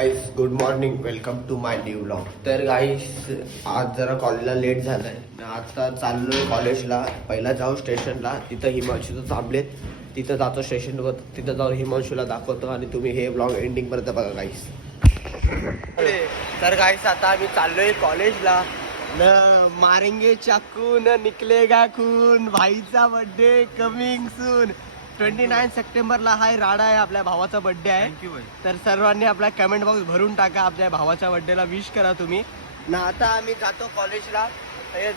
Guys good morning, welcome to my new vlog. तर guys आज जरा कॉलेजला लेट झालंय. आता चाललोय कॉलेजला. पहिला जाऊ स्टेशनला, तिथं हिमांशूचं थांबलेत, तिथं जातो स्टेशनवर, तिथं जाऊन हिमांशूला दाखवतो आणि तुम्ही हे व्लॉग एंडिंग पर्यंत बघा गाईस. तर गाईस आता आम्ही चाललोय कॉलेजला. न मारेंगे चाकू न निकलेगा खून, भाईचा बर्थडे कमिंग सून. 29 सप्टेंबरला हा राडा आहे, आपल्या भावाचा बर्थडे आहे. थँक्यू भाई. तर सर्वांनी आपला कमेंट बॉक्स भरून टाका, आपल्या भावाच्या बर्थडेला विश करा तुम्ही ना. आता आम्ही जातो कॉलेजला,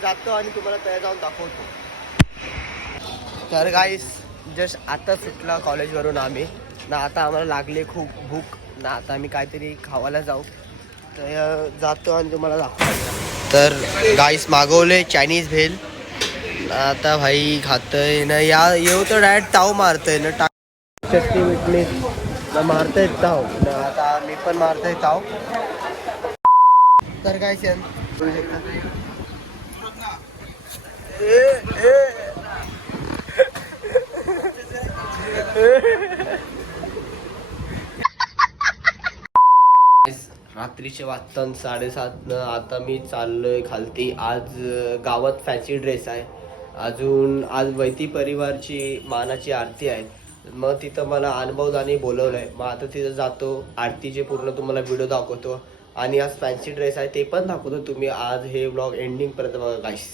जातो आणि तुम्हाला त्या जाऊन दाखवतो. तर गाईस जस्ट आता सुटला कॉलेजवरून आम्ही ना. आता आम्हाला लागले खूप भूक ना. आता आम्ही काहीतरी खावायला जाऊ, तर जातो आणि तुम्हाला दाखवतो. तर गाईस मागवले चायनीज भेल. आता भाई खातोय ना. येऊ तर डायरेक्ट ताव मारतोय ना. चटणी मिटणी ना मारतोय ताव ना. आता मी पण मारतोय ताव. तर काय सेन रात्रीचे वाजतात 7:30 न. आता मी चाललोय खालती. आज गावात फॅन्सी ड्रेस आहे. अजून आज वैती परिवारची मानाची आरती आहे. मग तिथं मला अनुभवदानी बोलवलंय. मग आता तिथं जातो, आरतीचे पूर्ण तुम्हाला व्हिडिओ दाखवतो आणि आज फॅन्सी ड्रेस आहे ते पण दाखवतो. तुम्ही आज हे व्लॉग एंडिंग पर्यंत बघा गाईस.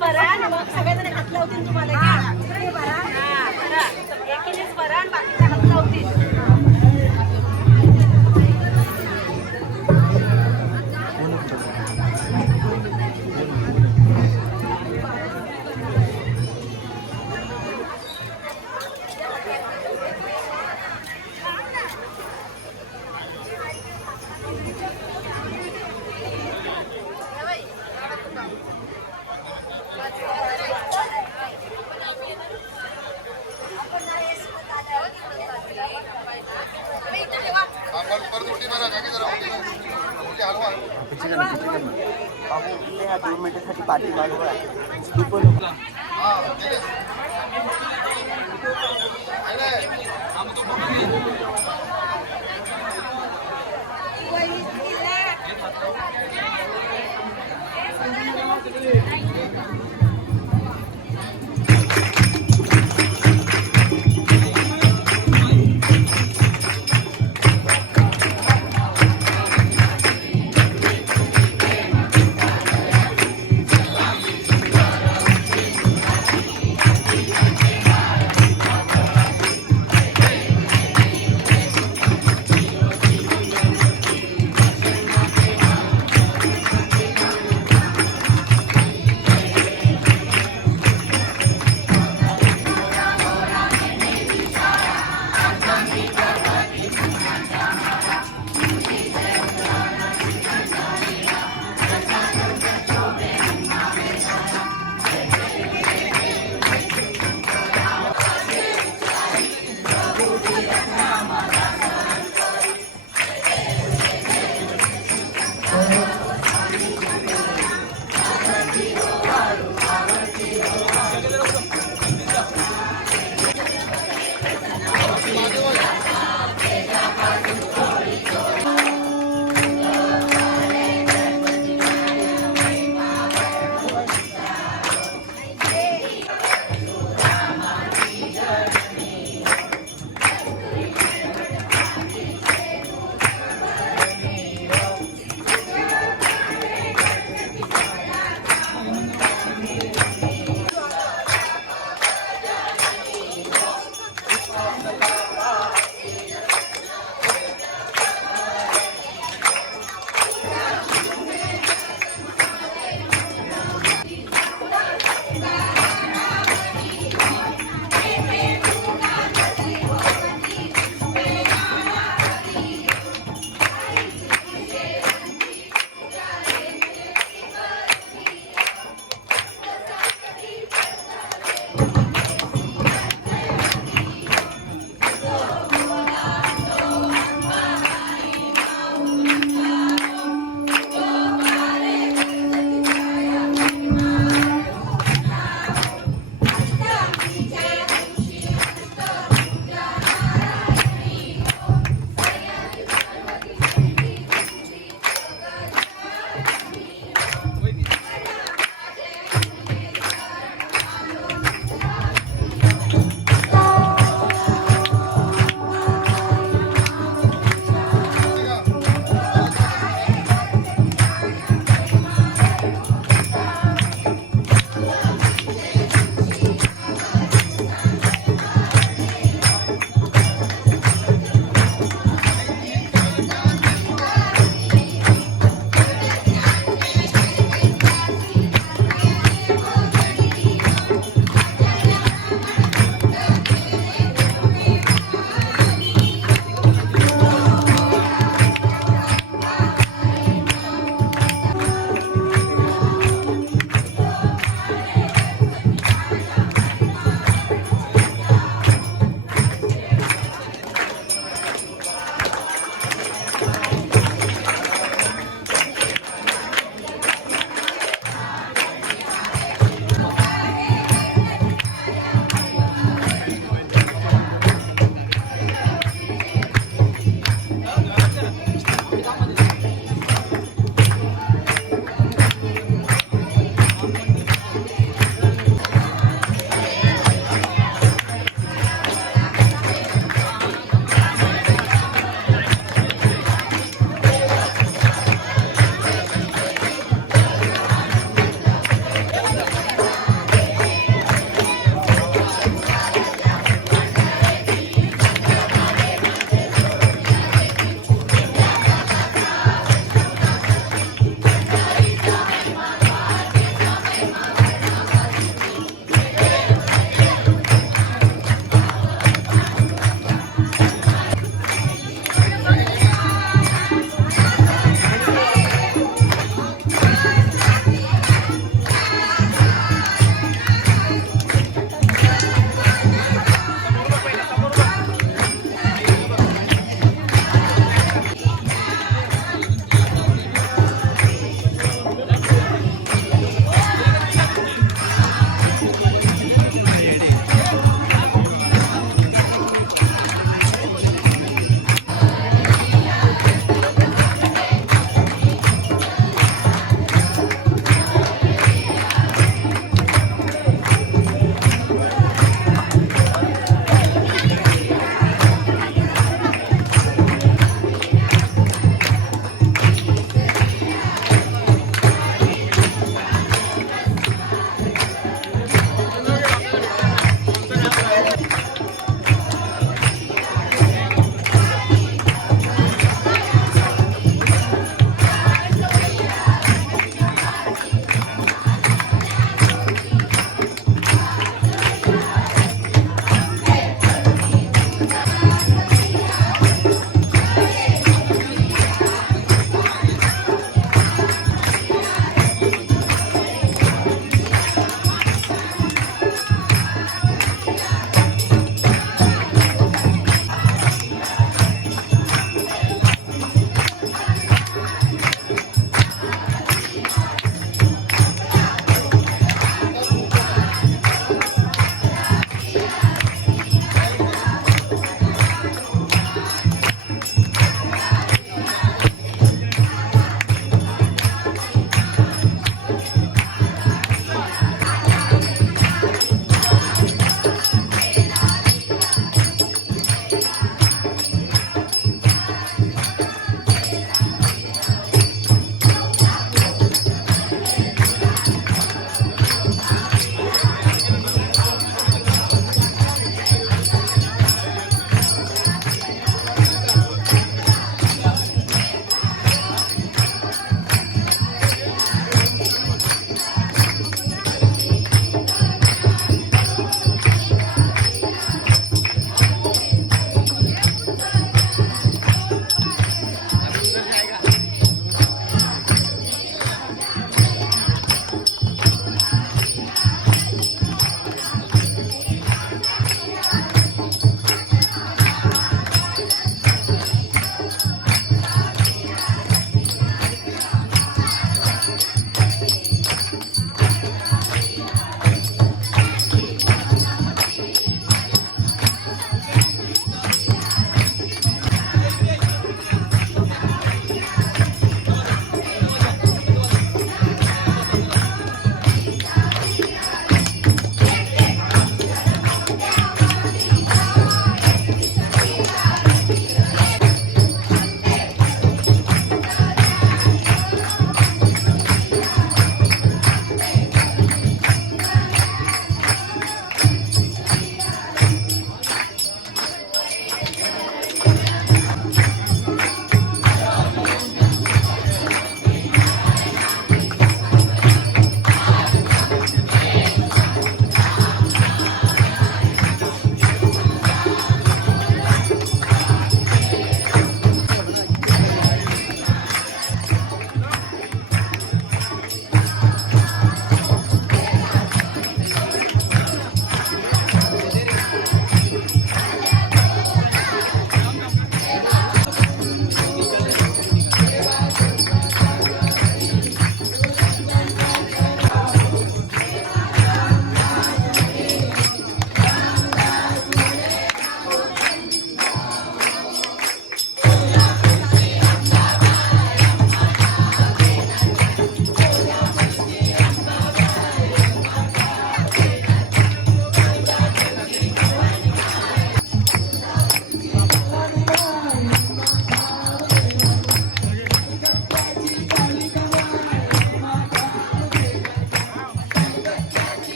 वरण मग सगळेजण हात लावतील तुम्हाला घ्या. इकडे वरण. हा, बरं. एकीनेच वरण बाकीचे हात लावतील. ह्या 2 मिनिटासाठी पाठी मागवा.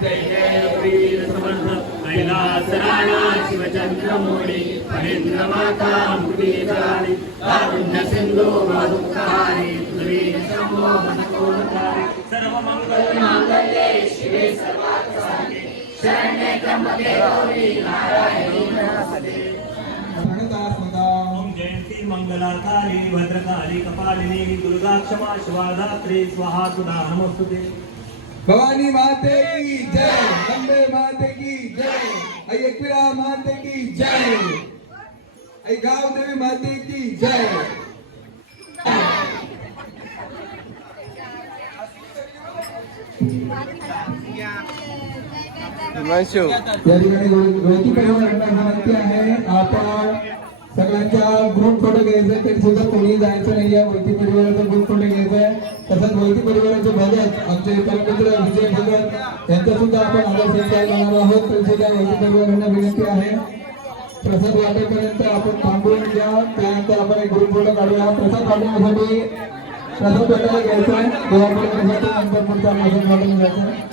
जय जय वीर समर्थ कैलास राणा शिवचंद्रमौली फणींद्र माता मुक्तीदारी कारुण्य सिंधू दुःखारी वीर शंभो मनकोधारी सर्व मंगल मांगल्ये शिवे सर्वार्थ साधिके शरण्ये त्र्यंबके गौरी नारायणी नमोस्तुते ओम जयंती मंगलाकाली भद्रकाली कपालिनी दुर्गा क्षमा शिवा धात्री स्वाहा सुधा नमोस्तुते भवानी माते की जय, अम्बे माते की जय, एकविरा माते की जय, गाव देवी माते की जय। हिमांशू या ठिकाणी वैदिक परिवारांना विनंती आहे, आपण सगळ्यांच्या ग्रुप फोटो घ्यायचे, तरी सुद्धा कोणी जायचं नाही आहे। वैदिक परिवाराचा ग्रुप फोटो घ्यायचा आहे। तसंच वैदिक परिवाराचे भगत आमचे परममित्र विजय भगत यांचा सुद्धा आपण आदर सत्कार करणार आहोत। तरी सुद्धा वैदिक परिवारांना विनंती आहे, प्रसाद वाटेपर्यंत आपण थांबून घ्या, त्यानंतर आपण एक ग्रुप फोटो काढूया। प्रसाद वाटण्यासाठी प्रसाद वाटायला घ्यायचा आहे, देवापर्यंत नंतर पुढचा प्रसाद वाटून घ्यायचा आहे।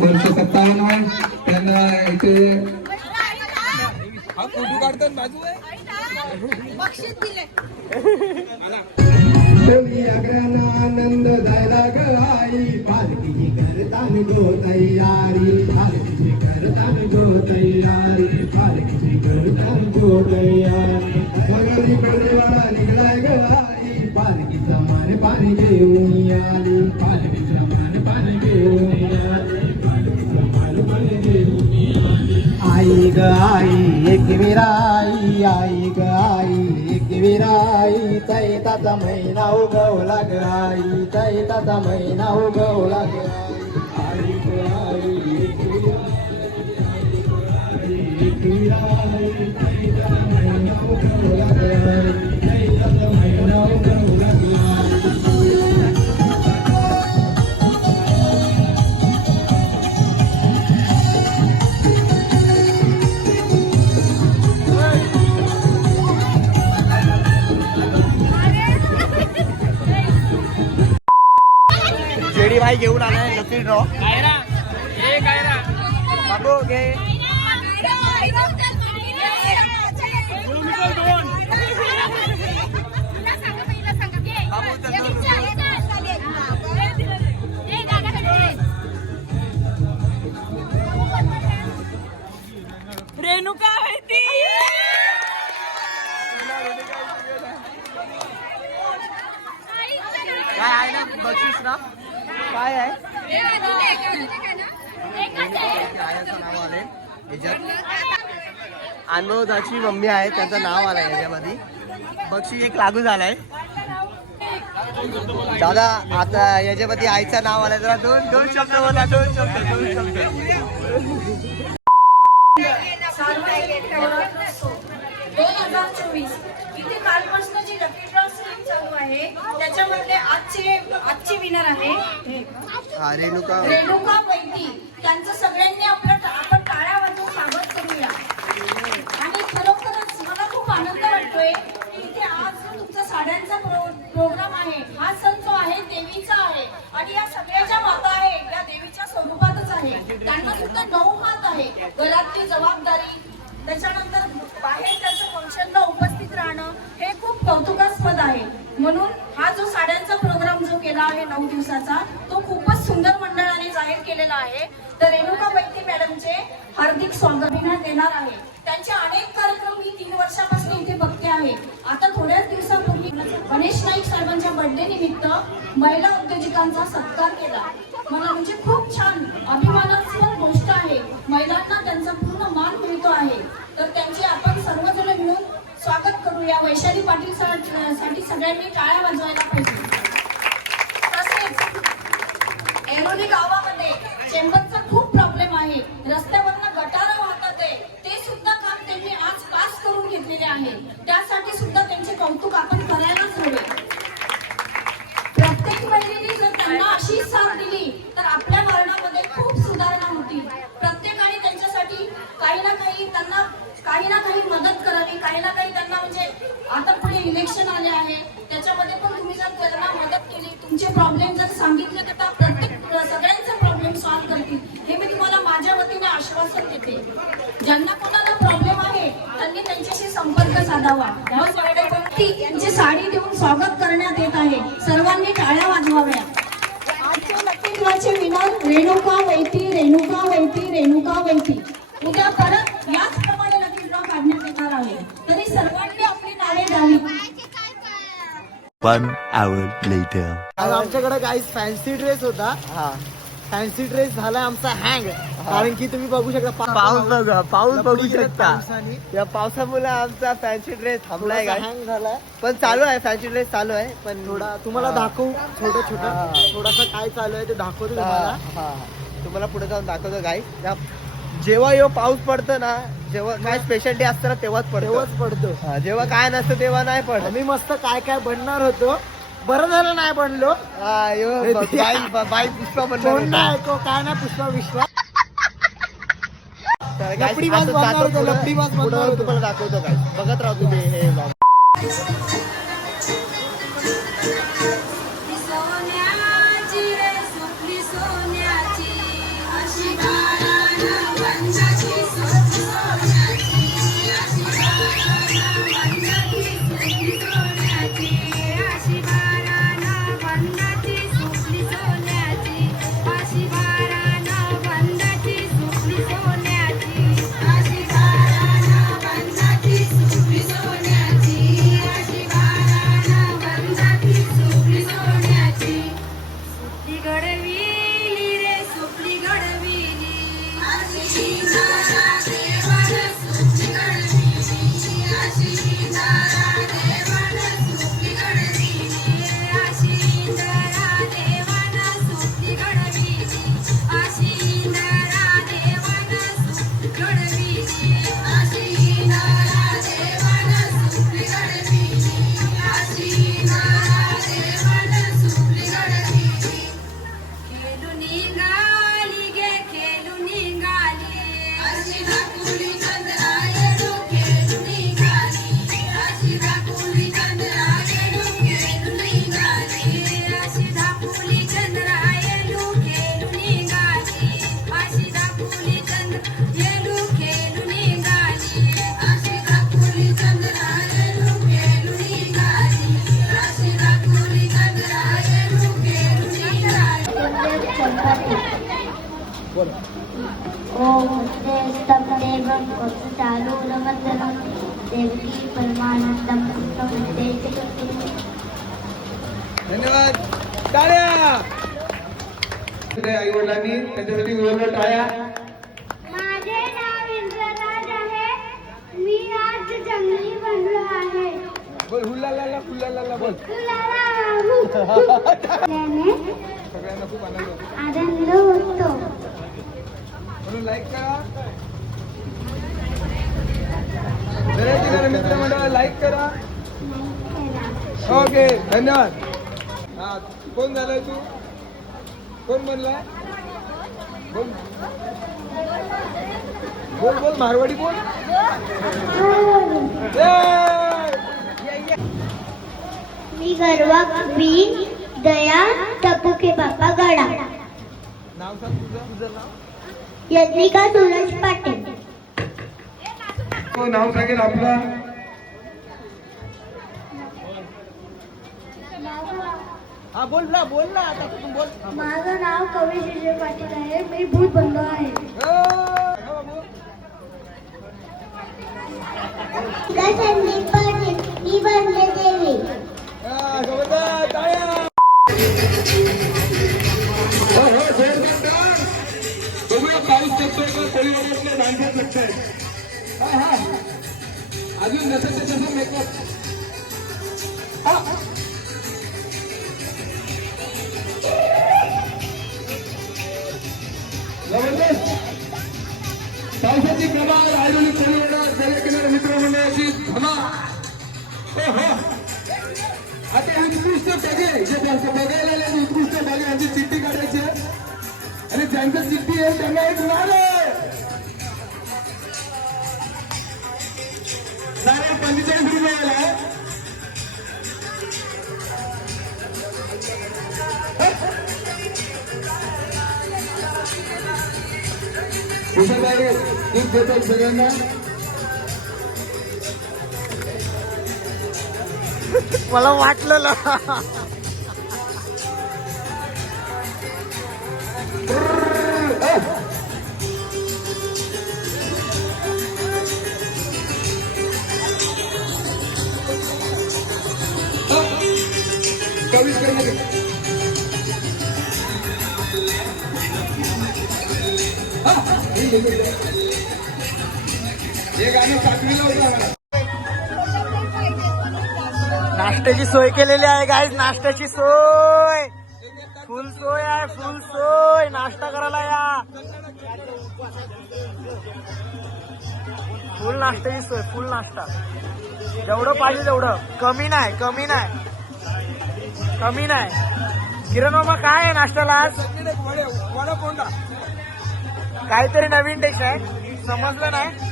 वर्ष 57 त्यांना इथे फोटो काढतात बाजू आहे बक्षीस दिले आनंद जायला ग आई पालखी करतान गो तयारी पालखी करतान गो तयारी पालखी करतान गो तयारी सगळी कडदेवाला निघलाय ग आई पालखीचा मान पाणी घेऊन आली पालखीचा मान पाणी घेऊन आली पालखीचा मान पाणी घेऊन आई ग आई एक विराई आई ग आई एक विराई चैताचा महिना उगवला ग आई चैताचा महिना उगवला ग आई ग आई एक विराई चैताचा महिना उगवला ग आई चैताचा महिना उगवला ग जेडी भाई घेऊन आलाय लकी ड्रॉ बाबू घे रेणुका होती काय आहे ना बक्षीस ना काय आहे नाव आलंय याच्यात अनोदाची मम्मी आहे त्याचं नाव आलंय याच्यामध्ये बक्षीस एक लागू झालाय दादा आता याच्यामध्ये आईचं नाव आलंय जरा दोन शब्द बोला दोन शब्द मॅडमचे आजचे विनर आहे हा रेणुका रेणुका वैती. त्यांचं सगळ्यांनी आपण टाळ्या वाजवून स्वागत करूया. आणि खरोखरच मला खूप आनंद वाटतोय की इथे आज जो तुमचा साड्यांचा प्रोग्राम आहे, हा सण जो आहे देवीचा आहे आणि या सगळ्याच्या माता आहे या देवीच्या स्वरूपातच आहे. त्यांना सुद्धा 9 हात आहे. घरातली जबाबदारी, त्याच्यानंतर बाहेर त्यांचं फंक्शनला उपस्थित राहणं हे खूप कौतुकास्पद आहे. म्हणून हा जो साड्यांचा प्रोग्राम जो केला आहे 9 दिवसाचा, तो खूपच सुंदर मंडळाने जाहीर केलेला आहे. तर रेणुका वैती मॅडमचे हार्दिक स्वागत देणार आहे. त्यांचे अनेक कार्यक्रम मी 3 वर्षापासून इथे बघते आहे. आता थोड्याच दिवसापूर्वी गणेश नाईक साहेबांच्या बर्थडे निमित्त महिला उद्योजकांचा सत्कार केला. मला म्हणजे खूप छान अभिमानास्पद गोष्ट आहे. महिलांना त्यांचा पूर्ण मान मिळतो आहे. तर त्यांचे आपण सर्वजण मिळून स्वागत करूया. वैशाली पाटील साठी सगळ्यांनी टाळ्या वाजवायला पाहिजे. तसेच ऐरोली गावामध्ये चेंबरचा खूप प्रॉब्लेम आहे. रस्त्यावरनं गटारं वाहतात आहे. ते सुद्धा काम त्यांनी आज पास करून घेतलेले आहे. त्यासाठी सुद्धा त्यांचे कौतुक आपण करायलाच हवे. प्रत्येक महिलेने जर त्यांना अशी साथ दिली तर आपल्या वार्डामध्ये खूप सुधारणा होतील. प्रत्येकाने त्यांच्यासाठी काही ना काही मदत करावी. काही ना काही त्यांना म्हणजे आता पुढे इलेक्शन आले आहे, त्याच्यामध्ये पण तुम्ही जर त्यांना मदत केली, तुमचे प्रॉब्लेम जर सांगितले तर प्रत्येक सगळ्यांचे प्रॉब्लेम सॉल्व्ह करतील. हे मी तुम्हाला माझ्या वतीने आश्वासन देते. ज्यांना कोणाला प्रॉब्लेम आहे त्यांनी त्यांच्याशी संपर्क साधावा. यांची साडी देऊन स्वागत करण्यात येत आहे. सर्वांनी टाळ्या वाजवाव्या. आजचे लकी ड्रॉचे विनर रेणुका वैती, रेणुका वैती, रेणुका वैती. उद्या परत याचप्रमाणे लकी ड्रॉ काढण्यात येणार आहे. तरी सर्वांनी आपली नावे द्यावी. 1 hour later. आज आमच्याकडे काही फॅन्सी ड्रेस होता. हा फॅन्सी ड्रेस झाला आमचा हँग, कारण की तुम्ही बघू शकता पाऊस बघू शकता. पावसाने या पावसामुळे आमचा फॅन्सी ड्रेस थांबलाय काय, हँग झालाय. पण चालू आहे. फॅन्सी ड्रेस चालू आहे. पण थोडा तुम्हाला दाखवू छोटा थोडासा काय चालू आहे ते दाखवतो तुम्हाला. हा तुम्हाला पुढे जाऊन दाखवतो काय. जेव्हा यो पाऊस पडतो ना, जेव्हा काय स्पेशल डे असतं ना तेव्हाच पडतो. जेव्हा काय नसतं तेव्हा नाही पडत. आम्ही मस्त काय काय बनणार होतो, बरं झालं नाही बनलो. बाई पुष्पा कोण बनणार नाही ऐको काय नाही पुष्पा विश्वास. तर guys, लपडी बाज असं बनणार जातो होतो, पुढं. लपडी बाज बनणार पुढं होतो. तुम्हाला दाखवतो काय. बघत राहा तुम्ही हे vlog. सोन्याची रे सुपली सोन्याची, अशी गारानं वंजाची सुपली सोन्याची, अशी गारानं वंजाची सुपली सोन्याची, अशी गारानं वंजाची सुपली सोन्याची, अशी गारानं वंजाची सुपली सोन्याची, अशी गारानं वंजाची सुपली सोन्याची, अशी गारानं वंजाची सुपली सोन्याची. सुपली घडविली रे सुपली घडविली, अशी दारा देवानं सुपली घडविली, अशी दारा देवानं सुपली घडविली, अशी दारा देवानं सुपली घडविली, अशी दारा देवानं सुपली घडविली, अशी दारा देवानं सुपली घडविली, अशी दारा देवानं सुपली घडविली. खेळून निघाली गे खेळून निघाली, अशी दाखवली चंद्रायडू खेळून निघाली, अशी दाखवली चंद्रायडू खेळून निघाली, अशी दाखवली चंद्रायडू खेळून निघाली, अशी दाखवली चंद्रायडू खेळून निघाली, अशी दाखवली चंद्रायडू खेळून निघाली, अशी दाखवली चंद्रायडू खेळून निघाली. ओम स्तम देवं चालूरवन्दनं देवकी परमानन्दं धन्यवाद. टाळ्या. आई वडिलांनी त्यांच्यासाठी जोरदार टाळ्या. माझे नाव इंद्रराज आहे. मी आज जंगली बनलो आहे. बोल हुल्लाला फुल्लाला बोल. सगळ्यांना खूप आनंद होतो. म्हणून लाईक करा. बरेच ठिकाणी मित्रमंडळ लाईक करा. ओके धन्यवाद. हा कोण झालाय तू? कोण बनलाय? बोल बोल बोल मारवाडी बोल. मी गरवा क्वीन दया टपू के बापा गडा. नाव सांग तुझं नाव. यज्ञिका सुरज पाटील. हो नाव सांगेल आपलं. हा बोल ना आता तू बोल. माझं नाव कवी विजय पाटील आहे. मी भूत बनलो आहे. संदीप पाटील. मी बनले देवी. पाऊस करतोय का कोळी वगैरे डान्सच लागतंय. अजून जसं तसं मेकअप. जबरदस्त. पावसाची प्रभाग राहिलेली कोळी दर्याकिनारे मित्रमंडळाची धमा. आता उत्कृष्ट बघे जे बघायला आले उत्कृष्ट बघे यांची चिठ्ठी काढायची आणि ज्यांचं चिठ्ठी आहे त्यांना एक नाव आहे. सारे 45 रुपये आहे. दूध देतात सगळ्यांना. मला वाटलं हे गाणं सातवीला होतं. नाश्त्याची सोय केलेली आहे गाईज. नाश्त्याची सोय फुल सोय आहे. फुल सोय. नाश्ता करायला या. फुल नाश्त्याची सोय. फुल नाश्ता जेवढं पाहिजे तेवढं. कमी नाही. किरण मामा काय आहे नाश्त्याला आज? वडापोंडा. काहीतरी नवीन डिश आहे. समजलं नाही.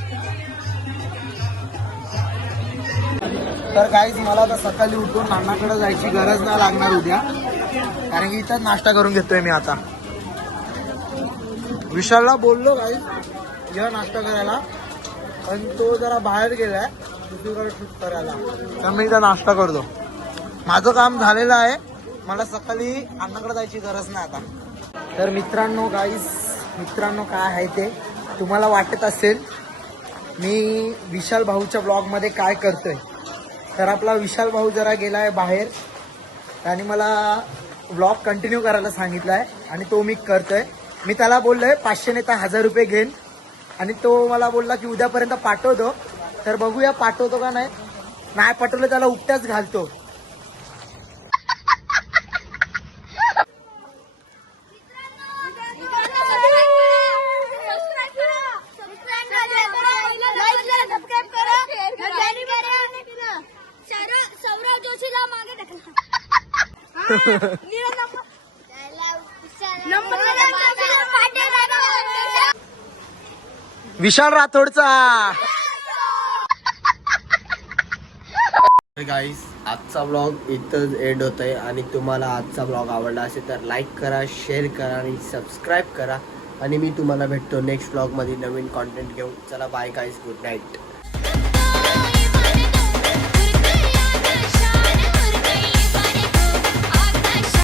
तर काहीच मला आता सकाळी उठून नानाकडे जायची गरज नाही लागणार उद्या, कारण की इथंच नाश्ता करून घेतोय मी आता. विशालला बोललो काही या नाश्ता करायला, पण तो जरा बाहेर गेलाय दुसरीकडे शूट करायला, तर मी इथं नाश्ता करतो. माझं काम झालेलं आहे. मला सकाळी अण्णाकडे जायची गरज नाही आता. तर मित्रांनो काय आहे ते तुम्हाला वाटत असेल मी विशाल भाऊच्या ब्लॉगमध्ये काय करतोय. तर आपला विशाल भाऊ जरा गेलाय बाहेर आणि मला ब्लॉग कंटिन्यू करायला सांगितलं आहे आणि तो मी करतोय. मी त्याला बोललोय 500 नाही तर 1000 रुपये घेईन आणि तो मला बोलला की उद्यापर्यंत पाठवतो. तर बघूया पाठवतो का नाही. नाही पाठवलं त्याला उपट्याच घालतो. सौरव जोशीला मागे टाकला. विशाल राठोडचा. गाईस आजचा ब्लॉग इथंच एंड होत आहे आणि तुम्हाला आजचा ब्लॉग आवडला असेल तर लाईक करा, शेअर करा आणि सबस्क्राईब करा. आणि मी तुम्हाला भेटतो नेक्स्ट ब्लॉगमध्ये नवीन कॉन्टेंट घेऊन. चला बाय गाईस, गुड नाईट.